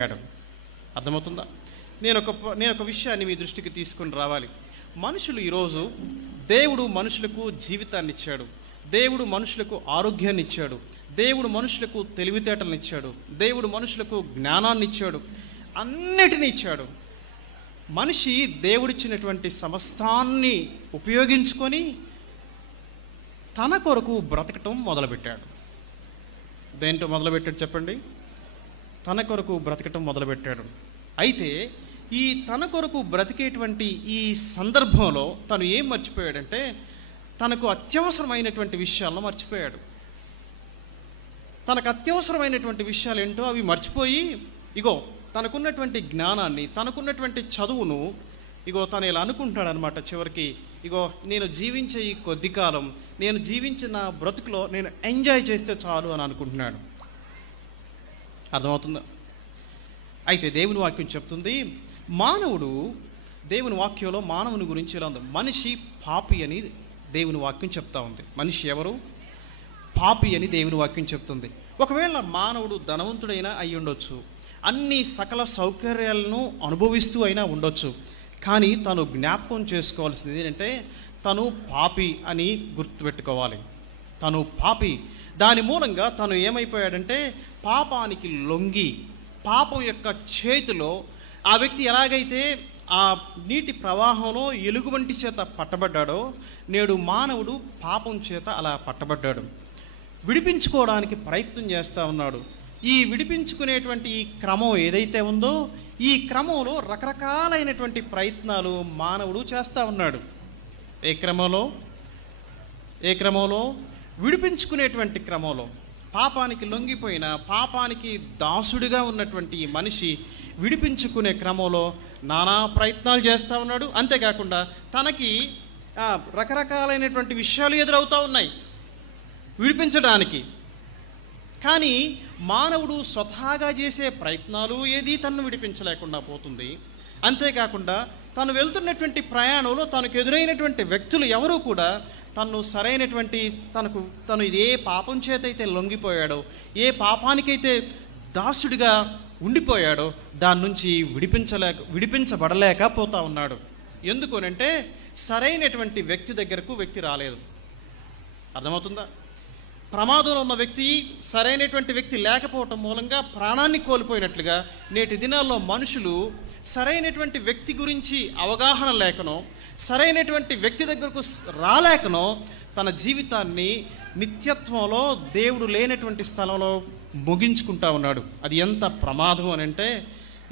Madam, అర్థమవుతుందా? నేను ఒక విషయాన్ని మీ దృష్టికి తీసుకుని రావాలి. మనుషులు ఈరోజు, దేవుడు మనుషులకు జీవితాన్ని ఇచ్చాడు, దేవుడు మనుషులకు ఆరోగ్యాన్ని ఇచ్చాడు, దేవుడు మనుషులకు తెలివితేటలను ఇచ్చాడు, దేవుడు మనుషులకు జ్ఞానాన్ని ఇచ్చాడు, అన్నిటినీ ఇచ్చాడు. మనిషి దేవుడిచ్చినటువంటి సమస్తాన్ని ఉపయోగించుకొని తన కొరకు బ్రతకటం మొదలుపెట్టాడు. దేంతో మొదలుపెట్టాడు చెప్పండి? తన కొరకు బ్రతకటం మొదలుపెట్టాడు. అయితే ఈ తన కొరకు బ్రతికేటువంటి ఈ సందర్భంలో తను ఏం మర్చిపోయాడంటే, తనకు అత్యవసరమైనటువంటి విషయాలను మర్చిపోయాడు. తనకు అత్యవసరమైనటువంటి విషయాలు ఏంటో అవి మర్చిపోయి, ఇగో తనకున్నటువంటి జ్ఞానాన్ని, తనకున్నటువంటి చదువును, ఇగో తను ఇలా అనుకుంటాడు అనమాట. చివరికి ఇగో నేను జీవించే ఈ కొద్ది కాలం, నేను జీవించిన బ్రతుకులో నేను ఎంజాయ్ చేస్తే చాలు అని అనుకుంటున్నాడు. అర్థమవుతుందా? అయితే దేవుని వాక్యం చెప్తుంది, మానవుడు, దేవుని వాక్యంలో మానవుని గురించి ఇలా ఉంది, మనిషి పాపి అని దేవుని వాక్యం చెప్తా ఉంది. మనిషి ఎవరు? పాపి అని దేవుని వాక్యం చెప్తుంది. ఒకవేళ మానవుడు ధనవంతుడైనా అయి ఉండొచ్చు, అన్ని సకల సౌకర్యాలను అనుభవిస్తూ అయినా ఉండొచ్చు, కానీ తను జ్ఞాపకం చేసుకోవాల్సింది ఏంటంటే, తను పాపి అని గుర్తుపెట్టుకోవాలి. తను పాపి. దాని మూలంగా తను ఏమైపోయాడంటే, పాపానికి లొంగి, పాపం యొక్క చేతిలో ఆ వ్యక్తి ఎలాగైతే ఆ నీటి ప్రవాహంలో ఎలుగుబంటి చేత పట్టబడ్డాడో, నేడు మానవుడు పాపం చేత అలా పట్టబడ్డాడు. విడిపించుకోవడానికి ప్రయత్నం చేస్తూ ఉన్నాడు. ఈ విడిపించుకునేటువంటి ఈ క్రమం ఏదైతే ఉందో, ఈ క్రమంలో రకరకాలైనటువంటి ప్రయత్నాలు మానవుడు చేస్తూ ఉన్నాడు. ఏ క్రమంలో? విడిపించుకునేటువంటి క్రమంలో. పాపానికి లొంగిపోయిన, పాపానికి దాసుడిగా ఉన్నటువంటి ఈ మనిషి విడిపించుకునే క్రమంలో నానా ప్రయత్నాలు చేస్తూ ఉన్నాడు. అంతేకాకుండా తనకి రకరకాలైనటువంటి విషయాలు ఎదురవుతూ ఉన్నాయి విడిపించడానికి. కానీ మానవుడు స్వతహాగా చేసే ప్రయత్నాలు ఏది తనను విడిపించలేకుండా పోతుంది. అంతేకాకుండా తను వెళ్తున్నటువంటి ప్రయాణంలో తనకు ఎదురైనటువంటి వ్యక్తులు ఎవరూ కూడా తను సరైనటువంటి తను ఏ పాపం చేత అయితే లొంగిపోయాడో, ఏ పాపానికైతే దాసుడిగా ఉండిపోయాడో, దాని నుంచి విడిపించబడలేకపోతా ఉన్నాడు. ఎందుకనంటే సరైనటువంటి వ్యక్తి దగ్గరకు వ్యక్తి రాలేదు. అర్థమవుతుందా? ప్రమాదంలో ఉన్న వ్యక్తి, సరైనటువంటి వ్యక్తి లేకపోవటం మూలంగా ప్రాణాన్ని కోల్పోయినట్లుగా నేటి దినాల్లో మనుషులు సరైనటువంటి వ్యక్తి గురించి అవగాహన లేకనో, సరైనటువంటి వ్యక్తి దగ్గరకు రాలేకనో తన జీవితాన్ని నిత్యత్వంలో దేవుడు లేనటువంటి స్థలంలో ముగించుకుంటా ఉన్నాడు. అది ఎంత ప్రమాదం అని అంటే,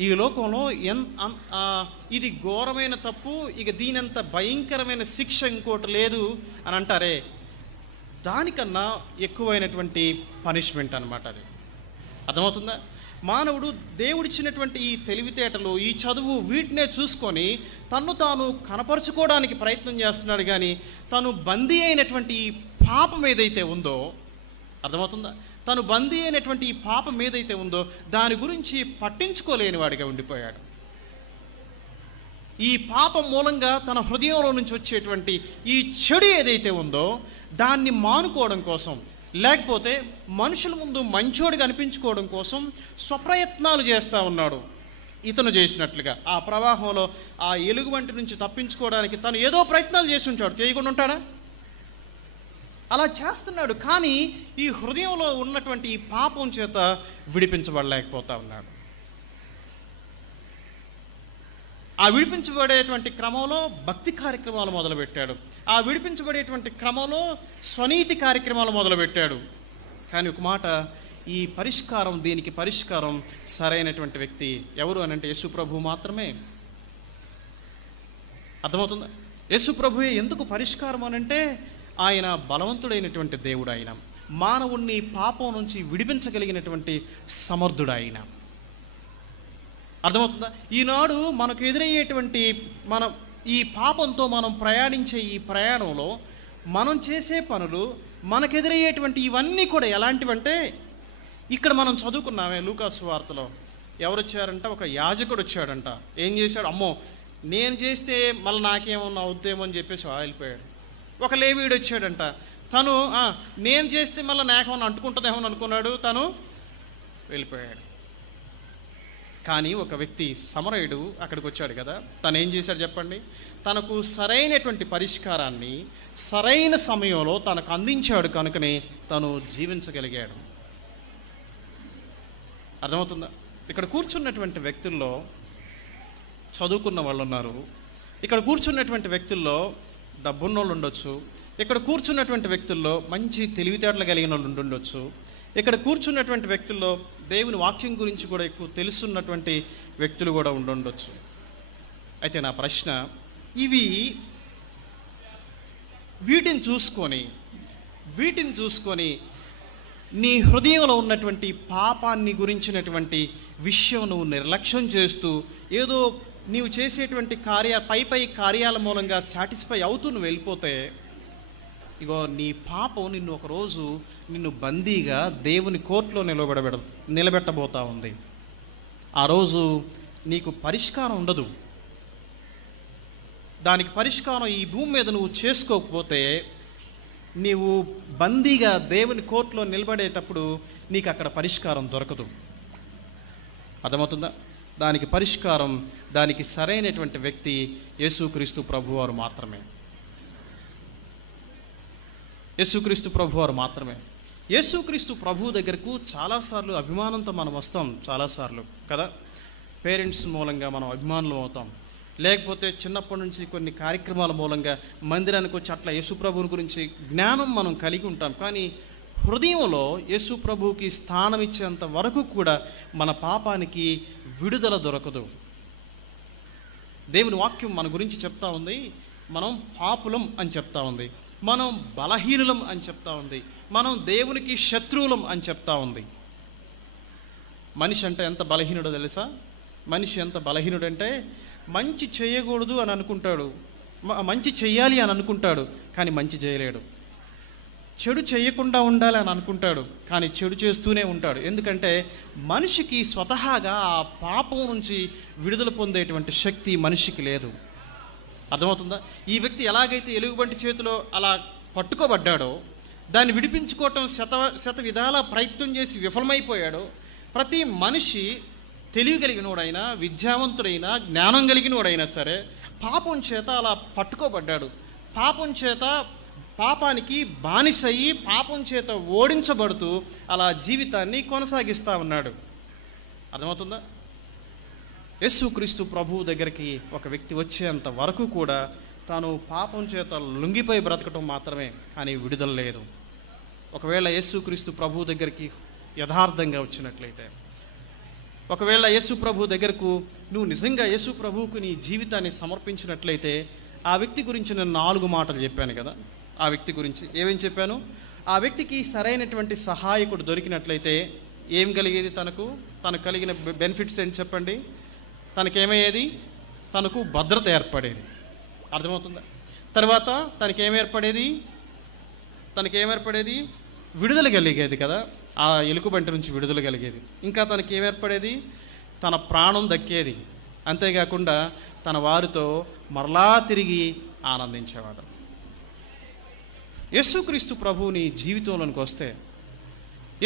ఈ లోకంలో ఇది ఘోరమైన తప్పు, ఇక దీనంత భయంకరమైన శిక్ష ఇంకోటి లేదు అని అంటారే, దానికన్నా ఎక్కువైనటువంటి పనిష్మెంట్ అన్నమాట అది. అర్థమవుతుందా? మానవుడు దేవుడిచ్చినటువంటి ఈ తెలివితేటలు, ఈ చదువు, వీటినే చూసుకొని తన్ను తాను కనపరుచుకోవడానికి ప్రయత్నం చేస్తున్నాడు. కానీ తను బందీ అయినటువంటి ఈ పాపం ఏదైతే ఉందో, అర్థమవుతుందా? తను బందీ అయినటువంటి ఈ పాపం ఏదైతే ఉందో దాని గురించి పట్టించుకోలేని వాడిగా ఉండిపోయాడు. ఈ పాపం మూలంగా తన హృదయంలో నుంచి వచ్చేటువంటి ఈ చెడు ఏదైతే ఉందో దాన్ని మానుకోవడం కోసం, లేకపోతే మనుషుల ముందు మంచోడిగా అనిపించుకోవడం కోసం స్వప్రయత్నాలు చేస్తూ ఉన్నాడు. ఇతను చేసినట్లుగా ఆ ప్రవాహంలో ఆ ఎలుగుబంటి నుంచి తప్పించుకోవడానికి తను ఏదో ప్రయత్నాలు చేసి ఉంటాడు. చేయకుండా ఉంటాడా? అలా చేస్తున్నాడు. కానీ ఈ హృదయంలో ఉన్నటువంటి ఈ పాపం చేత విడిపించబడలేకపోతా ఉన్నాడు. ఆ విడిపించబడేటువంటి క్రమంలో భక్తి కార్యక్రమాలు మొదలుపెట్టాడు. ఆ విడిపించబడేటువంటి క్రమంలో స్వనీతి కార్యక్రమాలు మొదలుపెట్టాడు. కానీ ఒక మాట, దీనికి పరిష్కారం సరైనటువంటి వ్యక్తి ఎవరు అని అంటే యేసు ప్రభు మాత్రమే. అర్థమవుతుందా? యేసు ప్రభువే. ఎందుకు పరిష్కారం అనంటే, ఆయన బలవంతుడైనటువంటి దేవుడు. ఆయన మానవుణ్ణి పాపం నుంచి విడిపించగలిగినటువంటి సమర్థుడు ఆయన. అర్థమవుతుందా? ఈనాడు మనకు ఎదురయ్యేటువంటి ఈ పాపంతో మనం ప్రయాణించే ఈ ప్రయాణంలో మనం చేసే పనులు, మనకెదురయ్యేటువంటి ఇవన్నీ కూడా ఎలాంటివంటే, ఇక్కడ మనం చదువుకున్నామే లూకాసు వార్తలో, ఎవరు వచ్చారంట? ఒక యాజకుడు వచ్చాడంట. ఏం చేశాడు? అమ్మో నేను చేస్తే మళ్ళీ నాకేమన్నా అవుద్దేమో అని చెప్పేసి వెళ్ళిపోయాడు. ఒక లేవీయుడు వచ్చాడంట. తను నేను చేస్తే మళ్ళీ నాకేమన్నా అంటుకుంటుందేమో అనుకున్నాడు, తను వెళ్ళిపోయాడు. కానీ ఒక వ్యక్తి సమరయుడు అక్కడికి వచ్చాడు కదా, తను ఏం చేశాడు చెప్పండి? తనకు సరైనటువంటి పరిష్కారాన్ని సరైన సమయంలో తనకు అందించాడు కనుకనే తను జీవించగలిగాడు. అర్థమవుతుందా? ఇక్కడ కూర్చున్నటువంటి వ్యక్తుల్లో చదువుకున్న వాళ్ళు ఉన్నారు, ఇక్కడ కూర్చున్నటువంటి వ్యక్తుల్లో డబ్బున్నోళ్ళు ఉండొచ్చు, ఇక్కడ కూర్చున్నటువంటి వ్యక్తుల్లో మంచి తెలివితేటలు కలిగిన వాళ్ళు ఉండొచ్చు, ఇక్కడ కూర్చున్నటువంటి వ్యక్తుల్లో దేవుని వాక్యం గురించి కూడా ఎక్కువ తెలుసున్నటువంటి వ్యక్తులు కూడా ఉండొచ్చు. అయితే నా ప్రశ్న, వీటిని చూసుకొని నీ హృదయంలో ఉన్నటువంటి పాపాన్ని గురించినటువంటి విషయం నువ్వు నిర్లక్ష్యం చేస్తూ ఏదో నీవు చేసేటువంటి పై కార్యాల మూలంగా సాటిస్ఫై అవుతూ నువ్వు వెళ్ళిపోతే, ఇగో నీ పాపం నిన్ను ఒకరోజు నిన్ను బందీగా దేవుని కోర్టులో నిలబెట్టబోతా ఉంది. ఆ రోజు నీకు పరిష్కారం ఉండదు. దానికి పరిష్కారం ఈ భూమి మీద నువ్వు చేసుకోకపోతే నీవు బందీగా దేవుని కోర్టులో నిలబడేటప్పుడు నీకు అక్కడ పరిష్కారం దొరకదు. అర్థమవుతుందా? దానికి పరిష్కారం, దానికి సరైనటువంటి వ్యక్తి యేసుక్రీస్తు ప్రభువారు మాత్రమే. యేసుక్రీస్తు ప్రభువారు మాత్రమే. యేసుక్రీస్తు ప్రభు దగ్గరకు చాలాసార్లు అభిమానంతో మనం వస్తాం, చాలాసార్లు కదా. పేరెంట్స్ మూలంగా మనం అభిమానులు అవుతాం, లేకపోతే చిన్నప్పటి నుంచి కొన్ని కార్యక్రమాల మూలంగా మందిరానికి వచ్చి అట్లా యేసు ప్రభువుని గురించి జ్ఞానం మనం కలిగి ఉంటాం. కానీ హృదయంలో యేసు ప్రభువుకి స్థానం ఇచ్చేంత వరకు కూడా మన పాపానికి విడుదల దొరకదు. దేవుని వాక్యం మన గురించి చెప్తా ఉంది, మనం పాపులం అని చెప్తా ఉంది, మనం బలహీనులం అని చెప్తా ఉంది, మనం దేవునికి శత్రువులం అని చెప్తా ఉంది. మనిషి అంటే ఎంత బలహీనుడో తెలుసా? మనిషి ఎంత బలహీనుడంటే మంచి చేయకూడదు అని అనుకుంటాడు, మంచి చెయ్యాలి అని అనుకుంటాడు, కానీ మంచి చేయలేడు. చెడు చేయకుండా ఉండాలి అని అనుకుంటాడు, కానీ చెడు చేస్తూనే ఉంటాడు. ఎందుకంటే మనిషికి స్వతహాగా ఆ పాపం నుంచి విడుదల పొందేటువంటి శక్తి మనిషికి లేదు. అర్థమవుతుందా? ఈ వ్యక్తి ఎలాగైతే ఎలుగుబంటి చేతిలో అలా పట్టుకోబడ్డాడో, దాన్ని విడిపించుకోవటం శత విధాల ప్రయత్నం చేసి విఫలమైపోయాడో, ప్రతి మనిషి తెలివి కలిగినోడైనా, విద్యావంతుడైనా, జ్ఞానం కలిగినోడైనా సరే పాపం చేత అలా పట్టుకోబడ్డాడు. పాపానికి బానిసయ్యి పాపం చేత ఓడించబడుతూ అలా జీవితాన్ని కొనసాగిస్తూ ఉన్నాడు. అర్థమవుతుందా? యేసుక్రీస్తు ప్రభువు దగ్గరికి ఒక వ్యక్తి వచ్చేంత వరకు కూడా తాను పాపం చేత లొంగిపోయి బ్రతకటం మాత్రమే, కానీ విడుదల లేదు. ఒకవేళ యేసుక్రీస్తు ప్రభువు దగ్గరికి యథార్థంగా వచ్చినట్లయితే, ఒకవేళ యేసు ప్రభు దగ్గరకు నువ్వు నిజంగా యేసు ప్రభువుకు నీ జీవితాన్ని సమర్పించినట్లయితే, ఆ వ్యక్తి గురించి నేను 4 మాటలు చెప్పాను కదా. ఆ వ్యక్తి గురించి ఏమేం చెప్పాను? ఆ వ్యక్తికి సరైనటువంటి సహాయకుడు దొరికినట్లయితే ఏం కలిగేది? తనకు కలిగిన బెనిఫిట్స్ ఏంటి చెప్పండి? తనకేమయ్యేది? తనకు భద్రత ఏర్పడేది. అర్థమవుతుందా? తర్వాత తనకేమేర్పడేది? విడుదల కలిగేది కదా, ఆ ఎలుకబంటి నుంచి విడుదల కలిగేది. ఇంకా తనకేమేర్పడేది? తన ప్రాణం దక్కేది. అంతేకాకుండా తన వారితో మరలా తిరిగి ఆనందించేవాడు. యేసుక్రీస్తు ప్రభువు నీ జీవితంలోనికి వస్తే,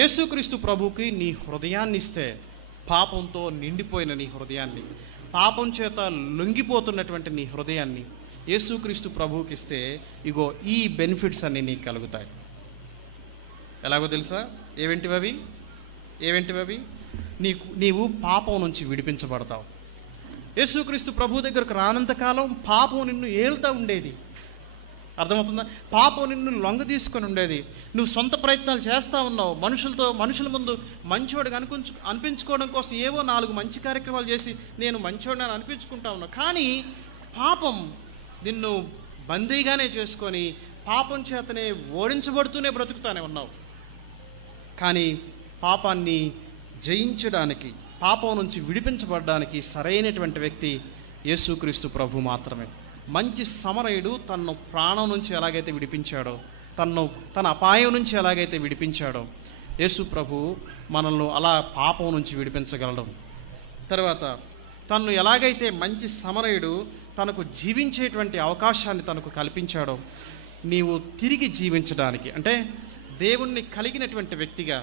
యేసుక్రీస్తు ప్రభువుకి నీ హృదయాన్ని ఇస్తే, పాపంతో నిండిపోయిన నీ హృదయాన్ని, పాపం చేత లొంగిపోతున్నటువంటి నీ హృదయాన్ని యేసుక్రీస్తు ప్రభువుకి ఇస్తే, ఇగో ఈ బెనిఫిట్స్ అన్నీ నీకు కలుగుతాయి. ఎలాగో తెలుసా? ఏవేంటివి? నీవు పాపం నుంచి విడిపించబడతావు. యేసుక్రీస్తు ప్రభు దగ్గరకు రానంతకాలం పాపం నిన్ను ఏలుతూ ఉండేది. అర్థమవుతుందా? పాపం నిన్ను లొంగ తీసుకొని ఉండేది. నువ్వు సొంత ప్రయత్నాలు చేస్తూ ఉన్నావు, మనుషుల ముందు మంచివాడిగా అనిపించుకోవడం కోసం ఏవో 4 మంచి కార్యక్రమాలు చేసి నేను మంచివాడిని అని అనిపించుకుంటా ఉన్నావు. కానీ పాపం నిన్ను బందీగానే చేసుకొని పాపం చేతనే ఓడించబడుతూనే బ్రతుకుతానే ఉన్నావు. కానీ పాపాన్ని జయించడానికి, పాపం నుంచి విడిపించబడడానికి సరైనటువంటి వ్యక్తి యేసుక్రీస్తు ప్రభు మాత్రమే. మంచి సమరయుడు తన్ను ప్రాణం నుంచి ఎలాగైతే విడిపించాడో, తన అపాయం నుంచి ఎలాగైతే విడిపించాడో, యేసు ప్రభు మనల్ని అలా పాపం నుంచి విడిపించగలడం. తర్వాత తన్ను ఎలాగైతే మంచి సమరయుడు తనకు జీవించేటువంటి అవకాశాన్ని తనకు కల్పించాడో, నీవు తిరిగి జీవించడానికి, అంటే దేవుణ్ణి కలిగినటువంటి వ్యక్తిగా